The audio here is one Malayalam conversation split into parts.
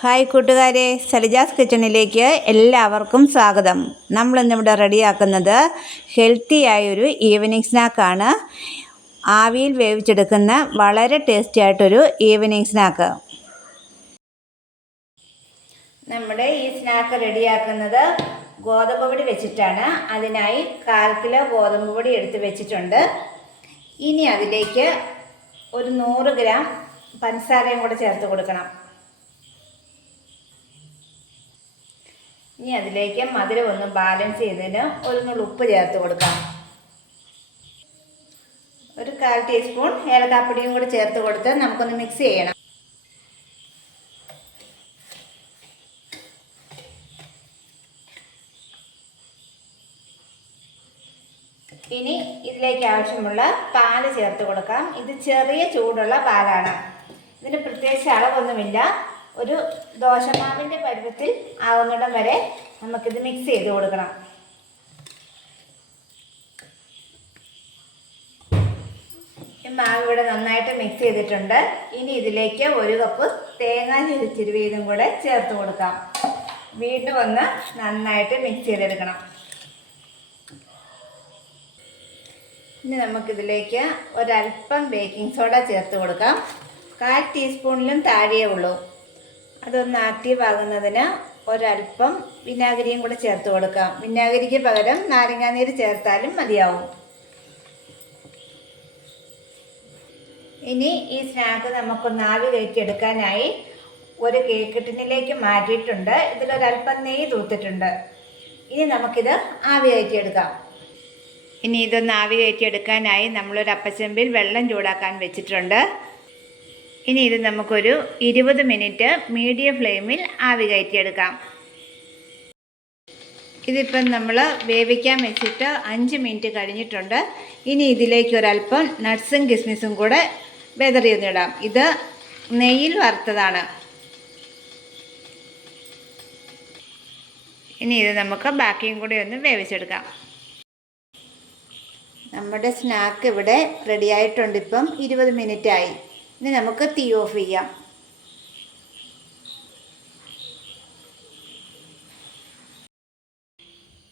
ഹായ് കൂട്ടുകാരെ, സലിജാസ് കിച്ചണിലേക്ക് എല്ലാവർക്കും സ്വാഗതം. നമ്മളിന്നിവിടെ റെഡിയാക്കുന്നത് ഹെൽത്തി ആയൊരു ഈവനിങ് സ്നാക്കാണ്. ആവിയിൽ വേവിച്ചെടുക്കുന്ന വളരെ ടേസ്റ്റി ആയിട്ടൊരു ഈവനിങ് സ്നാക്ക്. നമ്മുടെ ഈ സ്നാക്ക് റെഡിയാക്കുന്നത് ഗോതമ്പ് പൊടി വെച്ചിട്ടാണ്. അതിനായി 1/4 കിലോ ഗോതമ്പ് പൊടി എടുത്ത് വെച്ചിട്ടുണ്ട്. ഇനി അതിലേക്ക് ഒരു 100 ഗ്രാം പഞ്ചസാരയും കൂടെ ചേർത്ത് കൊടുക്കണം. ഇനി അതിലേക്ക് മധുരം ഒന്ന് ബാലൻസ് ചെയ്തതിന് ഒരു നുള്ളു ഉപ്പ് ചേർത്ത് കൊടുക്കാം. ഒരു 1/4 ടീസ്പൂൺ ഏലക്കാപ്പൊടിയും കൂടി ചേർത്ത് കൊടുത്ത് നമുക്കൊന്ന് മിക്സ് ചെയ്യണം. ഇനി ഇതിലേക്ക് ആവശ്യമുള്ള പാല് ചേർത്ത് കൊടുക്കാം. ഇത് ചെറിയ ചൂടുള്ള പാലാണ്. ഇതിന് പ്രത്യേകിച്ച് അളവൊന്നുമില്ല. ഒരു ദോശമാവിൻ്റെ പരുവത്തിൽ ആവുന്നിടം വരെ നമുക്കിത് മിക്സ് ചെയ്ത് കൊടുക്കണം. ഈ മാവ് ഇവിടെ നന്നായിട്ട് മിക്സ് ചെയ്തിട്ടുണ്ട്. ഇനി ഇതിലേക്ക് 1 കപ്പ് തേങ്ങ ചിരുവിയതും കൂടെ ചേർത്ത് കൊടുക്കാം. വീണ്ടും ഒന്ന് നന്നായിട്ട് മിക്സ് ചെയ്തെടുക്കണം. ഇനി നമുക്കിതിലേക്ക് ഒരല്പം ബേക്കിംഗ് സോഡ ചേർത്ത് കൊടുക്കാം. 1/4 ടീസ്പൂണിലും താഴെയേ ഉള്ളൂ. അതൊന്ന് ആക്റ്റീവ് ആകുന്നതിന് ഒരല്പം വിനാഗിരിയും കൂടെ ചേർത്ത് കൊടുക്കാം. വിനാഗിരിക്ക് പകരം നാരങ്ങാനീര് ചേർത്താലും മതിയാവും. ഇനി ഈ സ്നാക്ക് നമുക്കൊന്ന് ആവി കയറ്റിയെടുക്കാനായി ഒരു കേക്ക് ടിന്നിലേക്ക് മാറ്റിയിട്ടുണ്ട്. ഇതിലൊരല്പം നെയ്യ് തൂത്തിട്ടുണ്ട്. ഇനി നമുക്കിത് ആവി കയറ്റിയെടുക്കാം. ഇനി ഇതൊന്ന് ആവി കയറ്റിയെടുക്കാനായി നമ്മളൊരു അപ്പച്ചെമ്പിൽ വെള്ളം ചൂടാക്കാൻ വെച്ചിട്ടുണ്ട്. ഇനി ഇത് നമുക്കൊരു 20 മിനിറ്റ് മീഡിയം ഫ്ലെയിമിൽ ആവി കയറ്റിയെടുക്കാം. ഇതിപ്പം നമ്മൾ വേവിക്കാൻ വെച്ചിട്ട് 5 മിനിറ്റ് കഴിഞ്ഞിട്ടുണ്ട്. ഇനി ഇതിലേക്ക് ഒരല്പം നട്ട്സും കിസ്മിസും കൂടെ വെതറിയൊന്നിടാം. ഇത് നെയ്യിൽ വറുത്തതാണ്. ഇനി ഇത് നമുക്ക് ബാക്കിയും കൂടി ഒന്ന് വേവിച്ചെടുക്കാം. നമ്മുടെ സ്നാക്ക് ഇവിടെ റെഡി ആയിട്ടുണ്ട്. ഇപ്പം 20 മിനിറ്റ് ആയി. ഇനി നമുക്ക് തീ ഓഫ് ചെയ്യാം.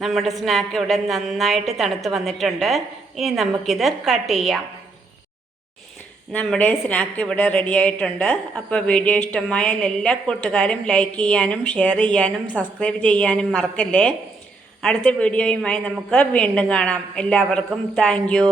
നമ്മുടെ സ്നാക്ക് ഇവിടെ നന്നായിട്ട് തണുത്ത് വന്നിട്ടുണ്ട്. ഇനി നമുക്കിത് കട്ട് ചെയ്യാം. നമ്മുടെ സ്നാക്ക് ഇവിടെ റെഡി ആയിട്ടുണ്ട്. അപ്പോൾ വീഡിയോ ഇഷ്ടമായാൽ എല്ലാ കൂട്ടുകാരും ലൈക്ക് ചെയ്യാനും ഷെയർ ചെയ്യാനും സബ്സ്ക്രൈബ് ചെയ്യാനും മറക്കല്ലേ. അടുത്ത വീഡിയോയുമായി നമുക്ക് വീണ്ടും കാണാം. എല്ലാവർക്കും താങ്ക് യു.